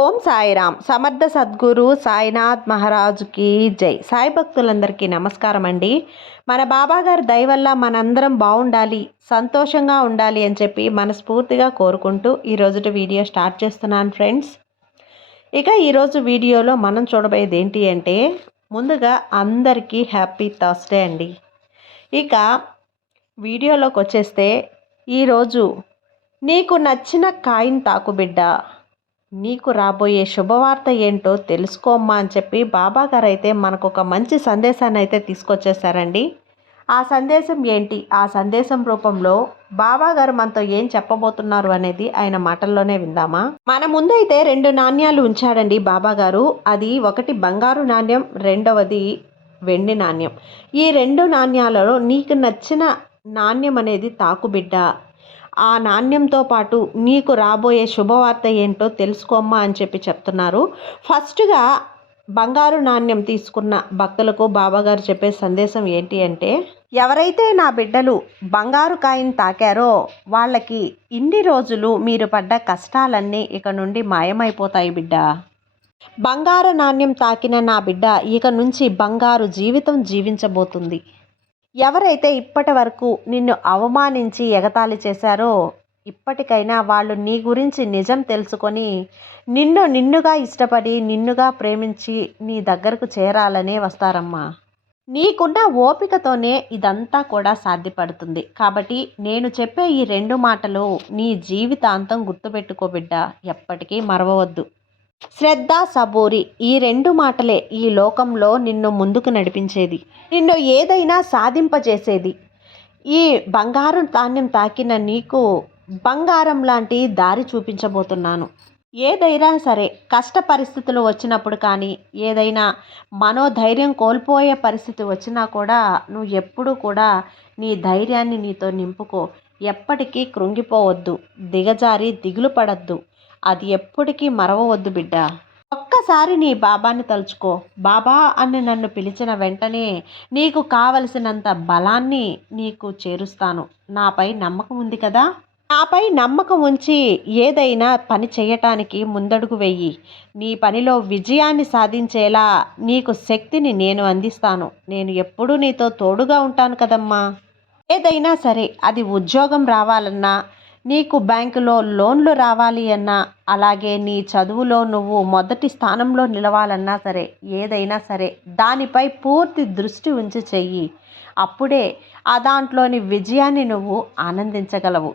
ఓం సాయిరామ్. సమర్థ సద్గురు సాయినాథ్ మహారాజుకి జై. సాయి భక్తులందరికీ నమస్కారం అండి. మన బాబా గారి దయ వల్ల మనందరం బాగుండాలి సంతోషంగా ఉండాలి అని చెప్పి మనస్ఫూర్తిగా కోరుకుంటూ ఈరోజు వీడియో స్టార్ట్ చేస్తున్నాను ఫ్రెండ్స్. ఇక ఈరోజు వీడియోలో మనం చూడబోయేది ఏంటి అంటే ముందుగా అందరికీ హ్యాపీ థర్స్డే అండి. ఇక వీడియోలోకి వచ్చేస్తే ఈరోజు నీకు నచ్చిన కాయిన్ తాకు బిడ్డ? నీకు రాబోయే శుభవార్త ఏంటో తెలుసుకోమ్మా అని చెప్పి బాబాగారు అయితే మనకు ఒక మంచి సందేశాన్ని అయితే తీసుకొచ్చేసారండి ఆ సందేశం ఏంటి? ఆ సందేశం రూపంలో బాబాగారు మనతో ఏం చెప్పబోతున్నారు అనేది ఆయన మాటల్లోనే విందామా? మన ముందు అయితే రెండు నాణ్యాలు ఉంచాడండి బాబాగారు. అది ఒకటి బంగారు నాణ్యం రెండవది వెండి నాణ్యం. ఈ రెండు నాణ్యాలలో నీకు నచ్చిన నాణ్యం అనేది తాకుబిడ్డ? ఆ నాణ్యంతో పాటు నీకు రాబోయే శుభవార్త ఏంటో తెలుసుకోమ్మా అని చెప్పి చెప్తున్నారు. ఫస్ట్గా బంగారు నాణ్యం తీసుకున్న భక్తులకు బాబాగారు చెప్పే సందేశం ఏంటి అంటే ఎవరైతే నా బిడ్డలు బంగారు కాయిన్ తాకారో వాళ్ళకి ఇన్ని రోజులు మీరు పడ్డ కష్టాలన్నీ ఇక నుండి మాయమైపోతాయి బిడ్డ. బంగారు నాణ్యం తాకిన నా బిడ్డ ఇక నుంచి బంగారు జీవితం జీవించబోతుంది. ఎవరైతే ఇప్పటి వరకు నిన్ను అవమానించి ఎగతాళి చేశారో ఇప్పటికైనా వాళ్ళు నీ గురించి నిజం తెలుసుకొని నిన్ను నిన్నుగా ఇష్టపడి నిన్నుగా ప్రేమించి నీ దగ్గరకు చేరాలనే వస్తారమ్మా. నీకున్న ఓపికతోనే ఇదంతా కూడా సాధ్యపడుతుంది. కాబట్టి నేను చెప్పే ఈ రెండు మాటలు నీ జీవితాంతం గుర్తుపెట్టుకో బిడ్డ ఎప్పటికీ మరవవద్దు. శ్రద్ధ సబూరి ఈ రెండు మాటలే ఈ లోకంలో నిన్ను ముందుకు నడిపించేది. నిన్ను ఏదైనా సాధింపజేసేది. ఈ బంగారు ధాన్యం తాకిన నీకు బంగారం లాంటి దారి చూపించబోతున్నాను. ఏదైనా సరే కష్ట పరిస్థితులు వచ్చినప్పుడు కానీ ఏదైనా మనోధైర్యం కోల్పోయే పరిస్థితి వచ్చినా కూడా నువ్వు ఎప్పుడూ కూడా నీ ధైర్యాన్ని నీతో నింపుకో. ఎప్పటికీ కృంగిపోవద్దు దిగజారి దిగులు పడద్దు. అది ఎప్పటికీ మరవవద్దు బిడ్డ. ఒక్కసారి నీ బాబాని తలుచుకో. బాబా అని నన్ను పిలిచిన వెంటనే నీకు కావలసినంత బలాన్ని నీకు చేరుస్తాను. నాపై నమ్మకం ఉంది కదా? నాపై నమ్మకం ఉంచి ఏదైనా పని చేయటానికి ముందడుగు వెయ్యి నీ పనిలో విజయాన్ని సాధించేలా నీకు శక్తిని నేను అందిస్తాను. నేను ఎప్పుడూ నీతో తోడుగా ఉంటాను కదమ్మా. ఏదైనా సరే అది ఉద్యోగం రావాలన్నా నీకు బ్యాంకులో లోన్లు రావాలి అన్నా అలాగే నీ చదువులో నువ్వు మొదటి స్థానంలో నిలవాలన్నా సరే ఏదైనా సరే దానిపై పూర్తి దృష్టి ఉంచి చెయ్యి. అప్పుడే ఆ దాంట్లోని విజయాన్ని నువ్వు ఆనందించగలవు.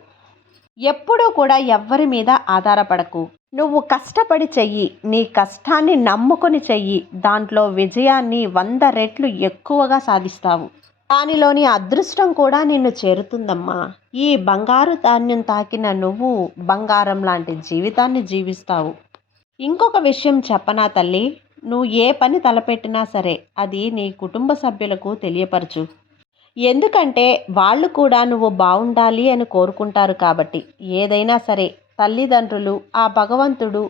ఎప్పుడూ కూడా ఎవ్వరి మీద ఆధారపడకు. నువ్వు కష్టపడి చెయ్యి నీ కష్టాన్ని నమ్ముకొని చెయ్యి. దాంట్లో విజయాన్ని వంద రెట్లు ఎక్కువగా సాధిస్తావు. దానిలోని అదృష్టం కూడా నిన్ను చేరుతుందమ్మా. ఈ బంగారు ధాన్యం తాకిన నువ్వు బంగారం లాంటి జీవితాన్ని జీవిస్తావు. ఇంకొక విషయం చెప్పనా తల్లి? నువ్వు ఏ పని తలపెట్టినా సరే అది నీ కుటుంబ సభ్యులకు తెలియపరచు. ఎందుకంటే వాళ్ళు కూడా నువ్వు బాగుండాలి అని కోరుకుంటారు కాబట్టి. ఏదైనా సరే తల్లిదండ్రులు ఆ భగవంతుడు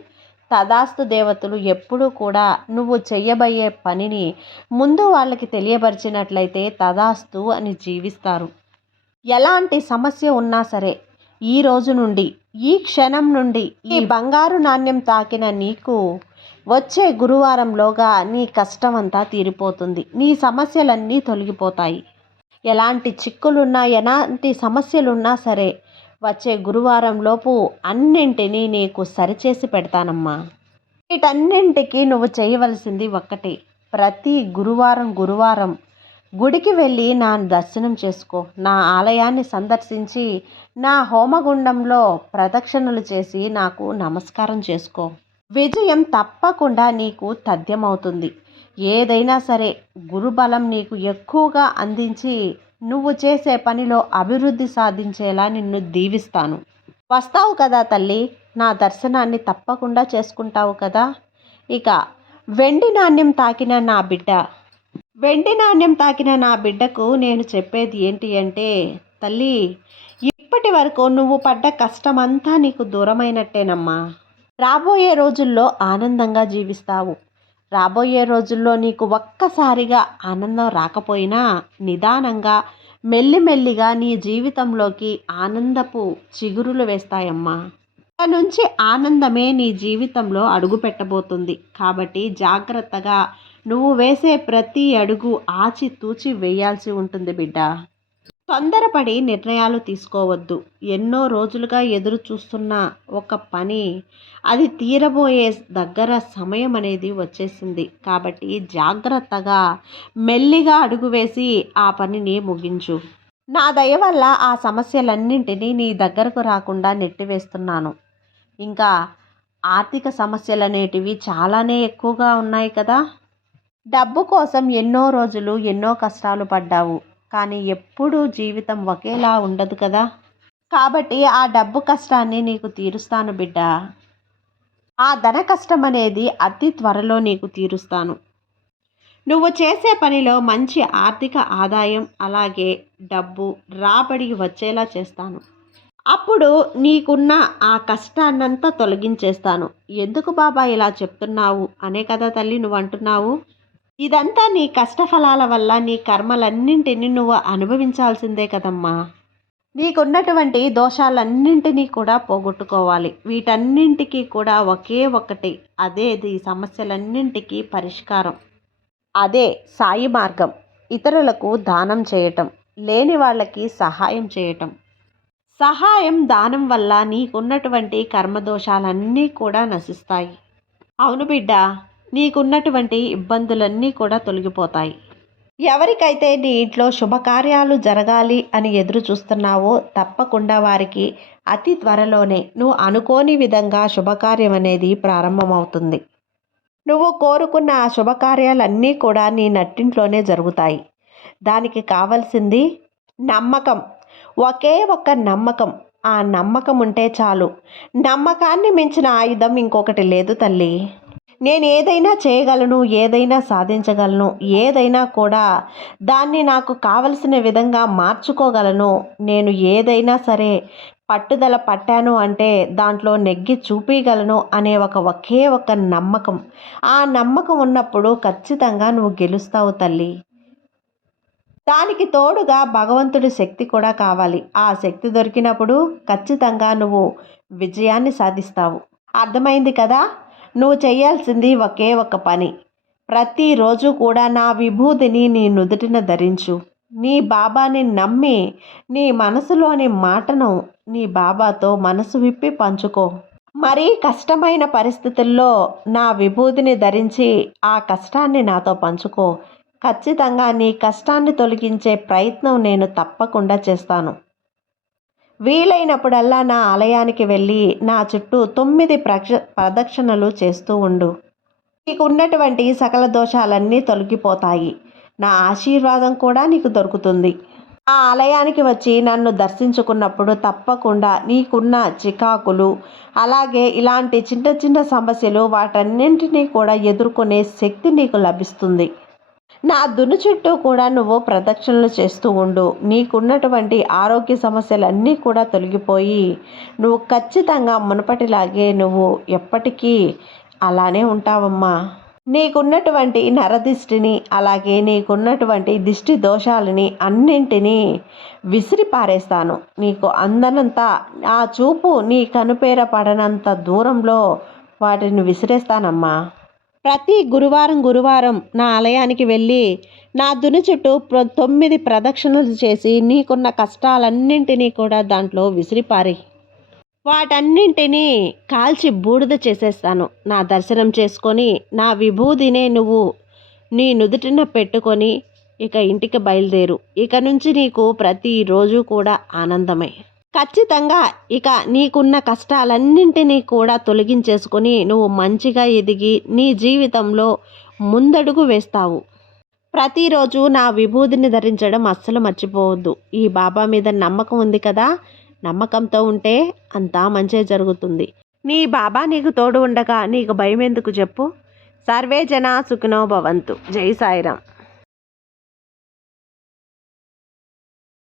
తదాస్తు దేవతలు ఎప్పుడూ కూడా నువ్వు చెయ్యబోయే పనిని ముందు వాళ్ళకి తెలియపరిచినట్లయితే తదాస్తు అని జీవిస్తారు. ఎలాంటి సమస్య ఉన్నా సరే ఈ రోజు నుండి ఈ క్షణం నుండి ఈ బంగారు నాణ్యం తాకిన నీకు వచ్చే గురువారంలోగా నీ కష్టం అంతా తీరిపోతుంది. నీ సమస్యలన్నీ తొలగిపోతాయి. ఎలాంటి చిక్కులున్నా ఎలాంటి సమస్యలున్నా సరే వచ్చే గురువారం లోపు అన్నింటినీ నీకు సరిచేసి పెడతానమ్మా. వీటన్నింటికి నువ్వు చేయవలసింది ఒక్కటి. ప్రతి గురువారం గురువారం గుడికి వెళ్ళి నా దర్శనం చేసుకో. నా ఆలయాన్ని సందర్శించి నా హోమగుండంలో ప్రదక్షిణలు చేసి నాకు నమస్కారం చేసుకో. విజయం తప్పకుండా నీకు తథ్యమవుతుంది. ఏదైనా సరే గురుబలం నీకు ఎక్కువగా అందించి నువ్వు చేసే పనిలో అభివృద్ధి సాధించేలా నిన్ను దీవిస్తాను. వస్తావు కదా తల్లి? నా దర్శనాన్ని తప్పకుండా చేసుకుంటావు కదా? ఇక వెండి నాణ్యం తాకిన నా బిడ్డ వెండి నాణ్యం తాకిన నా బిడ్డకు నేను చెప్పేది ఏంటి అంటే తల్లి ఇప్పటి వరకు నువ్వు పడ్డ కష్టమంతా నీకు దూరమైనట్టేనమ్మా. రాబోయే రోజుల్లో ఆనందంగా జీవిస్తావు. రాబోయే రోజుల్లో నీకు ఒక్కసారిగా ఆనందం రాకపోయినా నిదానంగా మెల్లిమెల్లిగా నీ జీవితంలోకి ఆనందపు చిగురులు వేస్తాయమ్మా. ఇక నుంచి ఆనందమే నీ జీవితంలో అడుగు పెట్టబోతుంది కాబట్టి జాగ్రత్తగా నువ్వు వేసే ప్రతి అడుగు ఆచితూచి వేయాల్సి ఉంటుంది బిడ్డ. తొందరపడి నిర్ణయాలు తీసుకోవద్దు. ఎన్నో రోజులుగా ఎదురు చూస్తున్న ఒక పని అది తీరబోయే దగ్గర సమయం అనేది వచ్చేసింది. కాబట్టి జాగ్రత్తగా మెల్లిగా అడుగు వేసి ఆ పనిని ముగించు. నా దయ వల్ల ఆ సమస్యలన్నింటినీ నీ దగ్గరకు రాకుండా నెట్టివేస్తున్నాను. ఇంకా ఆర్థిక సమస్యలు అనేటివి చాలానే ఎక్కువగా ఉన్నాయి కదా. డబ్బు కోసం ఎన్నో రోజులు ఎన్నో కష్టాలు పడ్డావు. కానీ ఎప్పుడూ జీవితం ఒకేలా ఉండదు కదా? కాబట్టి ఆ డబ్బు కష్టాన్ని నీకు తీరుస్తాను బిడ్డ. ఆ ధన కష్టం అనేది అతి త్వరలో నీకు తీరుస్తాను. నువ్వు చేసే పనిలో మంచి ఆర్థిక ఆదాయం అలాగే డబ్బు రాబడి వచ్చేలా చేస్తాను. అప్పుడు నీకున్న ఆ కష్టాన్నంతా తొలగించేస్తాను. ఎందుకు బాబా ఇలా చెప్తున్నావు? అనే కదా తల్లి నువ్వు అంటున్నావు ఇదంతా నీ కష్టఫలాల వల్ల నీ కర్మలన్నింటినీ నువ్వు అనుభవించాల్సిందే కదమ్మా. నీకున్నటువంటి దోషాలన్నింటినీ కూడా పోగొట్టుకోవాలి. వీటన్నింటికి కూడా ఒకే ఒకటి అదేది సమస్యలన్నింటికీ పరిష్కారం. అదే సాయి మార్గం. ఇతరులకు దానం చేయటం లేని వాళ్ళకి సహాయం చేయటం. సహాయం దానం వల్ల నీకున్నటువంటి కర్మదోషాలన్నీ కూడా నశిస్తాయి. అవును బిడ్డ. నీకున్నటువంటి ఇబ్బందులన్నీ కూడా తొలగిపోతాయి. ఎవరికైతే నీ ఇంట్లో శుభకార్యాలు జరగాలి అని ఎదురు చూస్తున్నావో తప్పకుండా వారికి అతి త్వరలోనే నువ్వు అనుకోని విధంగా శుభకార్యం అనేది ప్రారంభమవుతుంది. నువ్వు కోరుకున్న ఆ శుభకార్యాలన్నీ కూడా నీ నట్టింట్లోనే జరుగుతాయి. దానికి కావలసింది నమ్మకం. ఒకే ఒక్క నమ్మకం. ఆ నమ్మకం ఉంటే చాలు. నమ్మకాన్ని మించిన ఆయుధం ఇంకొకటి లేదు తల్లి. నేను ఏదైనా చేయగలను ఏదైనా సాధించగలను ఏదైనా కూడా దాన్ని నాకు కావలసిన విధంగా మార్చుకోగలను. నేను ఏదైనా సరే పట్టుదల పట్టాను అంటే దాంట్లో నెగ్గి చూపించగలను అనే ఒక ఒకే ఒక నమ్మకం. ఆ నమ్మకం ఉన్నప్పుడు ఖచ్చితంగా నువ్వు గెలుస్తావు తల్లి. దానికి తోడుగా భగవంతుడి శక్తి కూడా కావాలి. ఆ శక్తి దొరికినప్పుడు ఖచ్చితంగా నువ్వు విజయాన్ని సాధిస్తావు. అర్థమైంది కదా? నువ్వు చేయాల్సింది ఒకే ఒక పని. ప్రతిరోజు కూడా నా విభూతిని నీ నుదుటిన ధరించు. నీ బాబాని నమ్మి నీ మనసులోని మాటను నీ బాబాతో మనసు విప్పి పంచుకో. మరీ కష్టమైన పరిస్థితుల్లో నా విభూతిని ధరించి ఆ కష్టాన్ని నాతో పంచుకో. ఖచ్చితంగా నీ కష్టాన్ని తొలగించే ప్రయత్నం నేను తప్పకుండా చేస్తాను. వీలైనప్పుడల్లా నా ఆలయానికి వెళ్ళి నా చుట్టూ తొమ్మిది ప్రక్ష ప్రదక్షిణలు చేస్తూ ఉండు. నీకు ఉన్నటువంటి సకల దోషాలన్నీ తొలగిపోతాయి. నా ఆశీర్వాదం కూడా నీకు దొరుకుతుంది. ఆ ఆలయానికి వచ్చి నన్ను దర్శించుకున్నప్పుడు తప్పకుండా నీకున్న చికాకులు అలాగే ఇలాంటి చిన్న చిన్న సమస్యలు వాటన్నింటినీ కూడా ఎదుర్కొనే శక్తి నీకు లభిస్తుంది. నా దున్ను చుట్టూ కూడా నువ్వు ప్రదక్షిణలు చేస్తూ ఉండు. నీకున్నటువంటి ఆరోగ్య సమస్యలన్నీ కూడా తొలగిపోయి నువ్వు ఖచ్చితంగా మునపటిలాగే నువ్వు ఎప్పటికీ అలానే ఉంటావమ్మా. నీకున్నటువంటి నరదిష్టిని అలాగే నీకున్నటువంటి దిష్టి దోషాలని అన్నింటినీ విసిరి పారేస్తాను. నీకు అందనంత ఆ చూపు నీ కనుపేర పడనంత దూరంలో వాటిని విసిరేస్తానమ్మా. ప్రతి గురువారం గురువారం నా ఆలయానికి వెళ్ళి నా దుని చుట్టూ తొమ్మిది ప్రదక్షిణలు చేసి నీకున్న కష్టాలన్నింటినీ కూడా దాంట్లో విసిరిపారి. వాటన్నింటినీ కాల్చి బూడిద చేసేస్తాను. నా దర్శనం చేసుకొని నా విభూదినే నువ్వు నీ నుదుటిన పెట్టుకొని ఇక ఇంటికి బయలుదేరు. ఇక నుంచి నీకు ప్రతిరోజు కూడా ఆనందమే. ఖచ్చితంగా ఇక నీకున్న కష్టాలన్నింటినీ కూడా తొలగించేసుకొని నువ్వు మంచిగా ఎదిగి నీ జీవితంలో ముందడుగు వేస్తావు. ప్రతిరోజు నా విభూతిని ధరించడం అస్సలు మర్చిపోవద్దు. ఈ బాబా మీద నమ్మకం ఉంది కదా? నమ్మకంతో ఉంటే అంతా మంచే జరుగుతుంది. నీ బాబా నీకు తోడు ఉండగా నీకు భయం ఎందుకు చెప్పు? సర్వే జన సుఖినో భవంతు. జై సాయిరామ్.